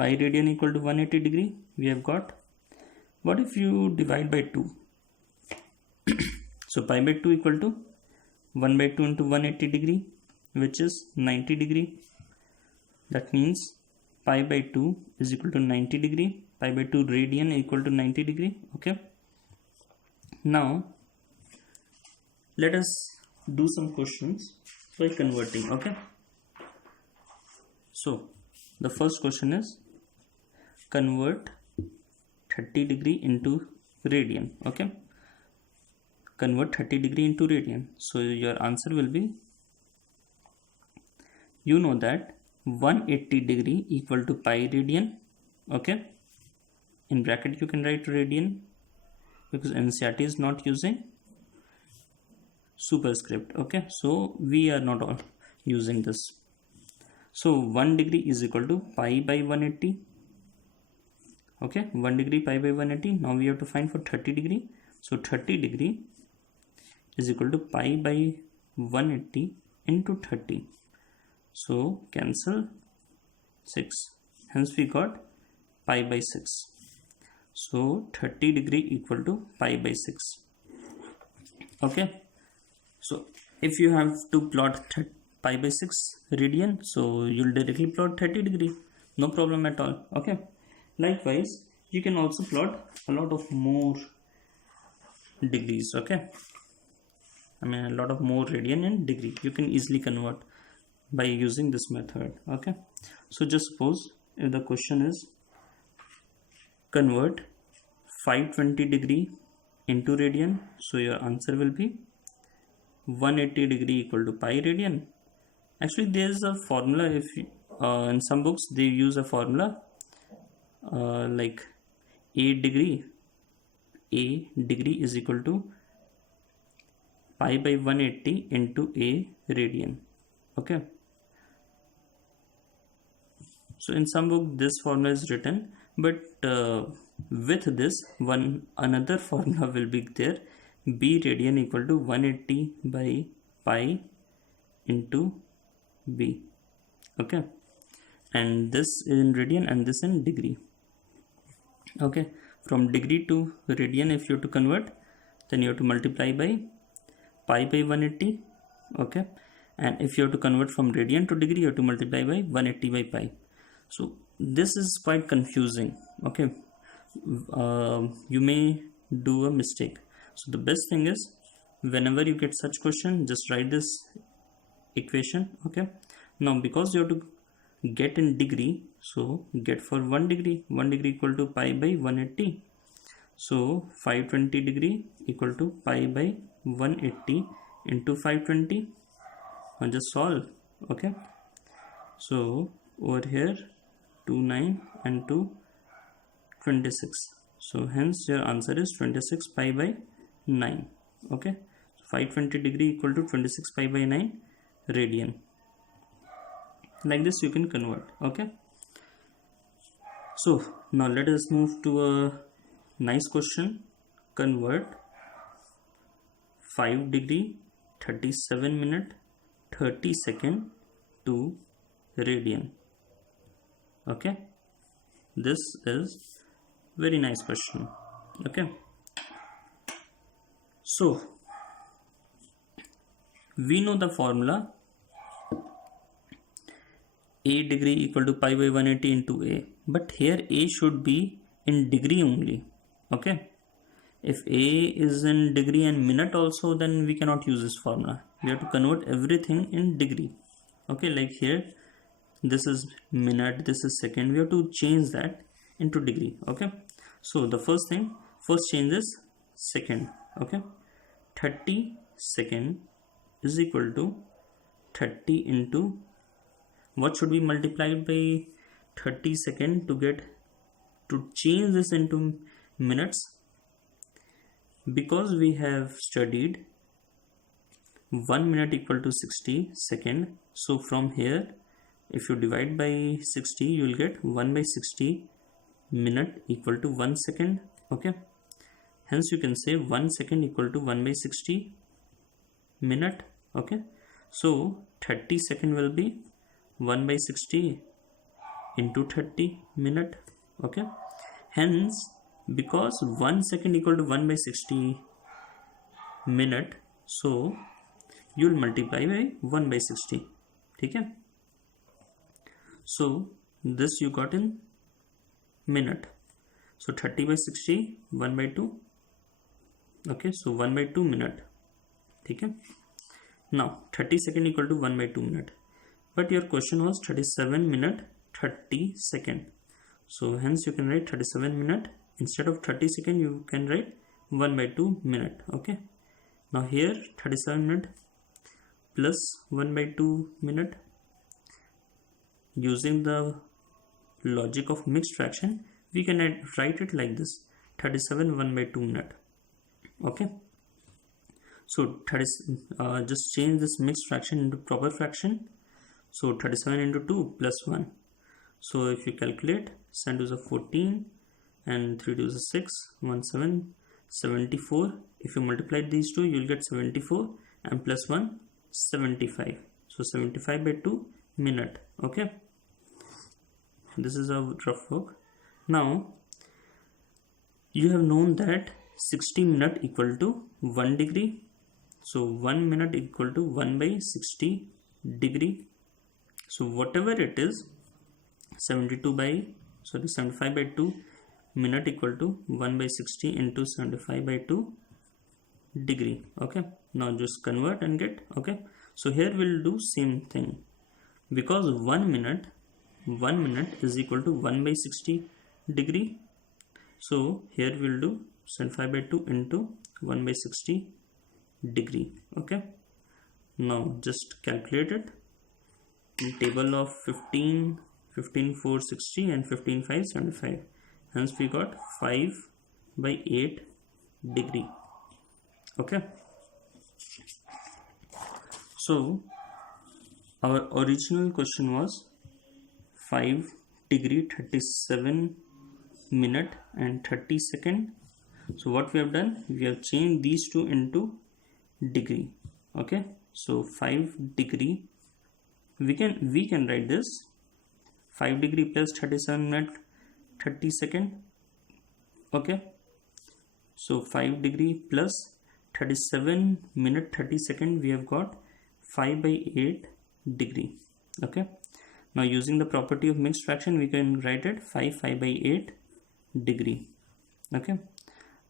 pi radian equal to 180 degree we have got. What if you divide by 2? So pi by 2 equal to 1 by 2 into 180 degree, which is 90 degree. That means pi by 2 is equal to 90 degree. Pi by 2 radian equal to 90 degree. Okay. Now let us do some questions by converting. Okay. So the first question is convert 30 degree into radian. Okay. Convert 30 degree into radian. So your answer will be, you know that 180 degree equal to pi radian. Okay. In bracket you can write radian because NCERT is not using superscript. Okay. So we are not all using this. So 1 degree is equal to pi by 180. Okay. 1 degree pi by 180. Now we have to find for 30 degree. So 30 degree is equal to pi by 180 into 30. So cancel 6. Hence we got pi by 6. So 30 degree equal to pi by 6. Okay. So if you have to plot pi by 6 radian, so you'll directly plot 30 degree. No problem at all. Okay. Likewise, you can also plot a lot of more degrees. Okay. I mean a lot of more radian in degree. You can easily convert by using this method. Okay. So just suppose if the question is convert 520 degree into radian, so your answer will be 180 degree equal to pi radian. Actually there is a formula. If in some books they use a formula like a degree is equal to pi by 180 into a radian. Okay. So in some book this formula is written, but with this another formula will be there. B radian equal to 180 by pi into B. Okay. And this in radian and this in degree. Okay. From degree to radian if you have to convert, then you have to multiply by pi by 180. Okay. And if you have to convert from radian to degree, you have to multiply by 180 by pi. So this is quite confusing. Okay. You may do a mistake. So the best thing is, whenever you get such question, just write this equation. Okay. Now because you have to get in degree, so get for 1 degree. 1 degree equal to pi by 180. So 520 degree equal to pi by 180 into 520. And just solve. Okay. So over here 29 and 2 26. So hence your answer is 26 pi by 9. Okay. 520 degree equal to 26 pi by 9 radian. Like this you can convert. Okay. So now let us move to a nice question. Convert 5 degree 37 minute 30 second to radian. Okay. This is very nice question. Okay. So we know the formula a degree equal to pi by 180 into a, but here a should be in degree only. Okay. If a is in degree and minute also, then we cannot use this formula. We have to convert everything in degree. Okay. Like here this is minute, this is second. We have to change that into degree. Okay. So the first change is second. Okay. 30 second is equal to 30 into what should be multiplied by 30 second to change this into minutes, because we have studied 1 minute equal to 60 second. So from here if you divide by 60 you will get 1 by 60 minute equal to 1 second. Okay. Hence you can say 1 second equal to 1 by 60 minute. Okay. So 30 second will be 1 by 60 into 30 minute. Okay, hence because 1 second equal to 1 by 60 minute, so you will multiply by 1 by 60. ठीक है, so this you got in minute, so 30 by 60 1 by 2. Okay, so 1 by 2 minute. ठीक है, now 30 second equal to 1 by 2 minute, but your question was 37 minute 30 second, so hence you can write 37 minute instead of 30 second, you can write 1 by 2 minute. Okay, now here 37 minute plus 1 by 2 minute, using the logic of mixed fraction we can write it like this: 37 1 by 2 minute. Okay, so just change this mixed fraction into proper fraction, so 37 into 2 plus 1, so if you calculate 7 to the 14 and 3 to the 6, 1 7, 74. If you multiply these two, you will get 74 and plus 1 75, so 75 by 2 minute. Okay, this is a rough work. Now you have known that 60 minute equal to 1 degree, so 1 minute equal to 1 by 60 degree, so whatever it is, 75 by 2 minute equal to 1 by 60 into 75 by 2 degree. Okay, now just convert and get. Okay, so here we'll do same thing, because 1 minute is equal to 1 by 60 degree, so here we'll do 75 by 2 into 1 by 60 degree. Okay, now just calculate it in table of 15 4 60 and 15 5 75, hence we got 5 by 8 degree. Okay, so our original question was 5 degree 37 minute and 30 second. So what we have done, we have changed these two into degree. Okay, so 5 degree, we can write this 5 degree plus 37 minute 30 second. Okay, so 5 degree plus 37 minute 30 second, we have got 5 by 8 degree. Okay, now using the property of mixed fraction, we can write it 5 by 8 degree. Okay,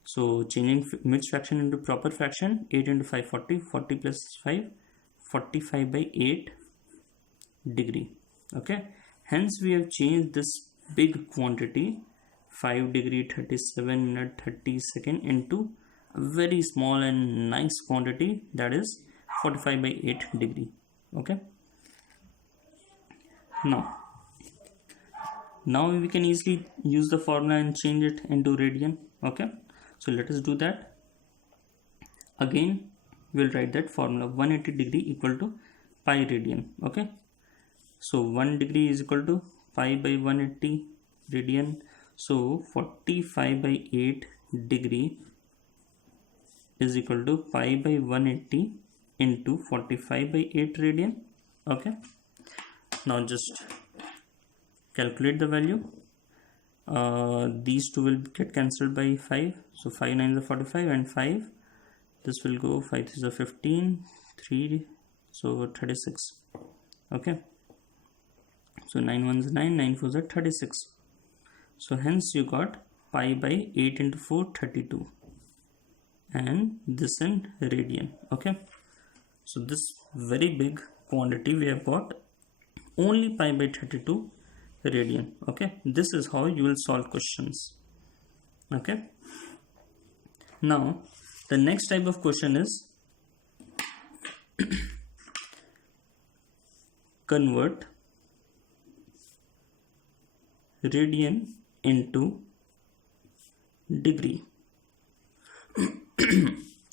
so changing mixed fraction into proper fraction, 8 into 5 40, 40 plus 5 45 by 8 degree. Okay, hence we have changed this big quantity 5 degree 37 minute 30 second into a very small and nice quantity, that is 45 by 8 degree. Okay, now we can easily use the formula and change it into radian. Okay, so let us do that. Again we'll write that formula: 180 degree equal to pi radian. Okay, so 1 degree is equal to pi by 180 radian, so 45 by 8 degree is equal to pi by 180 into 45 by 8 radian. Okay, now just calculate the value. These two will get cancelled by 5, so 5 9 is 45 and 5, this will go 5 is 15, 3, so 36. Okay, so 9 1 is 9, 9 4 is 36, so hence you got pi by 8 into 4 32, and this in radian. Okay, so this very big quantity we have got only pi by 32 radian. Okay, this is how you will solve questions. Okay, now the next type of question is convert radian into degree.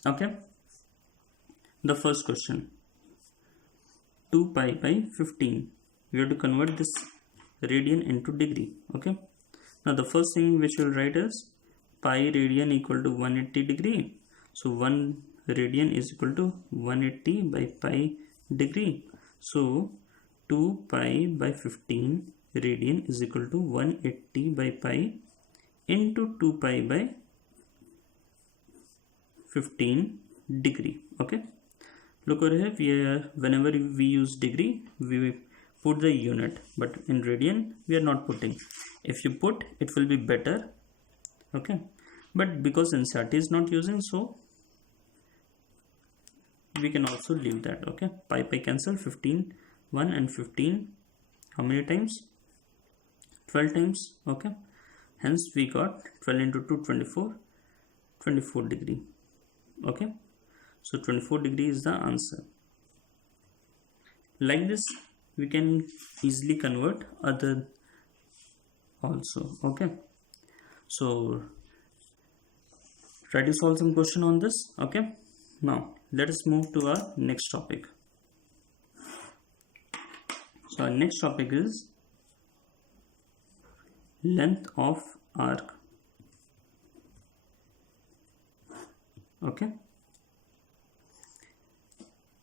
Okay, the first question, 2 pi by 15, we have to convert this radian into degree. Okay, now the first thing which we'll write is pi radian equal to 180 degree, so 1 radian is equal to 180 by pi degree, so 2 pi by 15 radian is equal to 180 by pi into 2 pi by 15 degree. Okay, look over here, we are, whenever we use degree we put the unit, but in radian we are not putting. If you put, it will be better. Okay, but because NCERT is not using, so we can also leave that. Okay, pi cancel, 15 1 and 15 how many times? 12 times. Okay, hence we got 12 into 2 24 degree. Okay, so 24 degree is the answer. Like this we can easily convert other also. Okay, so try to solve some question on this. Okay, now let us move to our next topic. So our next topic is length of arc. Okay,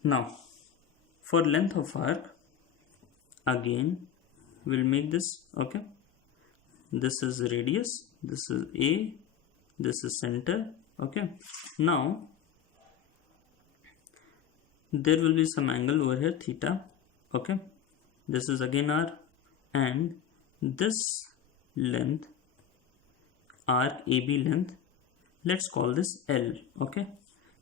now for length of arc, again we'll make this. Okay, this is radius, this is A, this is center. Okay, now there will be some angle over here, theta. Okay, this is again R, and this length, arc AB length, let's call this L. Okay,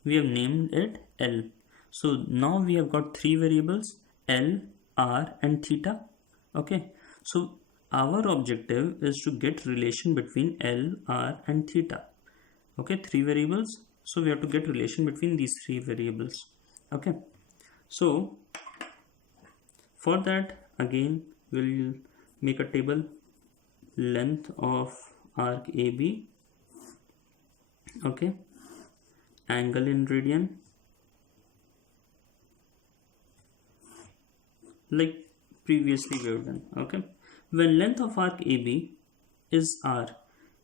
we have named it L. So now we have got three variables, L, R and theta. Okay, so our objective is to get relation between L, R and theta. Okay, three variables, so we have to get relation between these three variables. Okay, so for that again we'll make a table, length of arc AB. Okay, angle in radian, like previously we have done. Okay, when length of arc AB is R,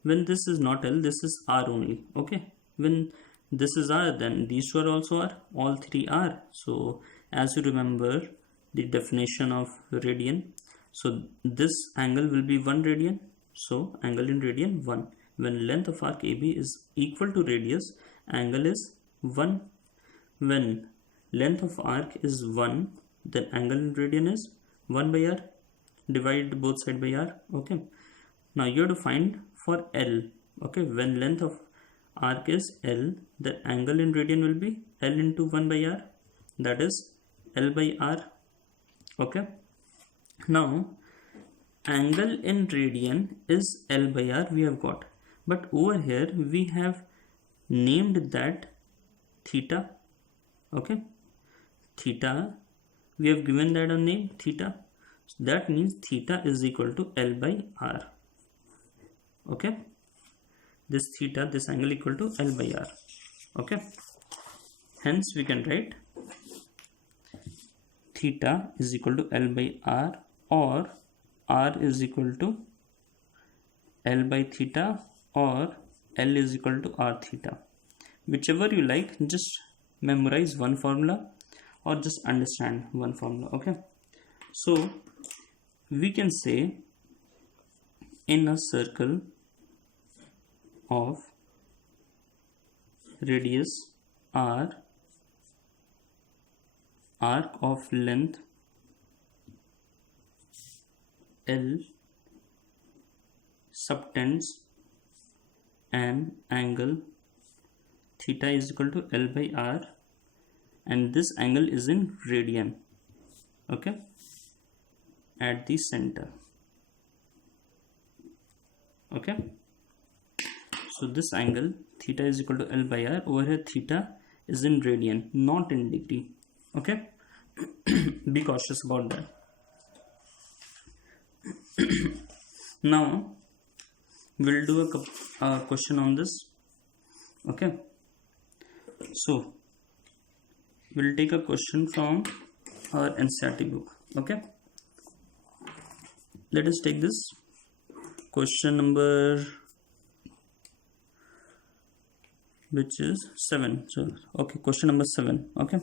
when this is not L, this is R only. Okay, when this is R, then these two are also R, all three are. So as you remember the definition of radian, so this angle will be 1 radian, so angle in radian 1. When length of arc AB is equal to radius, angle is 1. When length of arc is 1, then angle in radian is 1 by R. Divide both sides by R. Okay, now you have to find for L. Okay, when length of arc is L, the angle in radian will be L into 1 by R, that is L by R. Okay, now angle in radian is L by R we have got, but over here we have named that theta. Okay, theta, we have given that a name, theta. So that means theta is equal to L by R. Okay, this theta, this angle equal to L by R. Okay, hence we can write theta is equal to L by R, or R is equal to L by theta, or L is equal to R theta. Whichever you like, just memorize one formula or just understand one formula. Okay, so we can say in a circle of radius R, arc of length L subtends an angle theta is equal to L by R, and this angle is in radian. Okay, at the center. Okay, so this angle theta is equal to L by R. Over here theta is in radian, not in degree. Okay, be cautious about that. Now we'll do a question on this. Okay, so we'll take a question from our NCERT book. Okay, let us take this question number, which is 7. So okay, question number 7. Okay,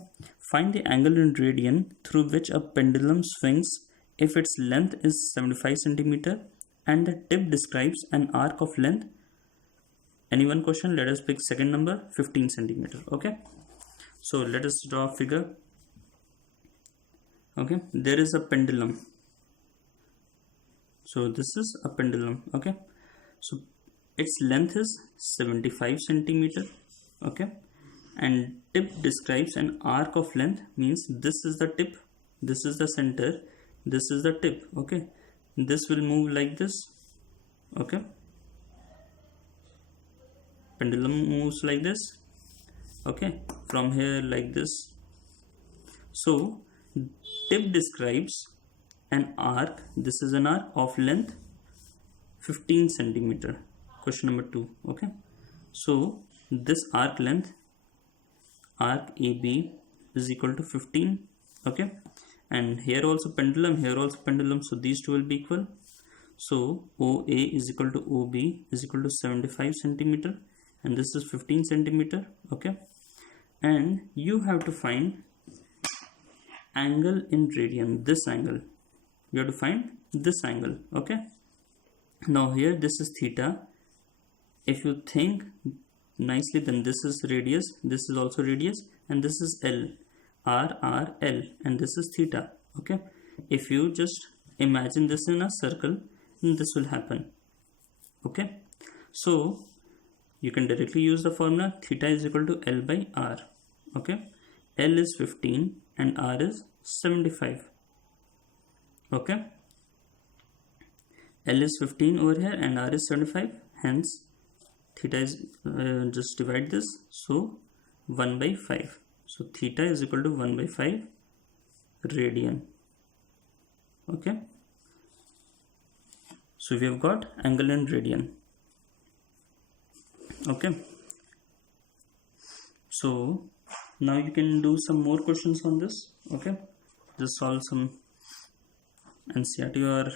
find the angle in radian through which a pendulum swings if its length is 75 centimeter and the tip describes an arc of length, any one question, let us pick second number, 15 centimeter. Okay, so let us draw a figure. Okay, there is a pendulum. So this is a pendulum. Okay, so its length is 75 centimeter. Okay, and tip describes an arc of length, means this is the tip, this is the center, this is the tip. Okay, this will move like this. Okay, pendulum moves like this. Okay, from here like this. So tip describes an arc, this is an arc of length 15 centimeter. Question number 2. Okay, so this arc length, arc AB, is equal to 15. Okay, and here also pendulum, here also pendulum, so these two will be equal. So OA is equal to OB is equal to 75 centimeter, and this is 15 centimeter. Okay, and you have to find angle in radian, this angle, you have to find this angle. Okay, now here this is theta. If you think nicely, then this is radius, this is also radius, and this is L, R, L, and this is theta. Okay, if you just imagine this in a circle, then this will happen. Okay, so you can directly use the formula theta is equal to L by R. Okay, L is 15 and R is 75. Okay, L is 15 over here and R is 75, hence theta is just divide this, so 1 by 5. So theta is equal to 1 by 5 radian. Okay, so we have got angle in radian. Okay, so now you can do some more questions on this. Okay, just solve some NCERT or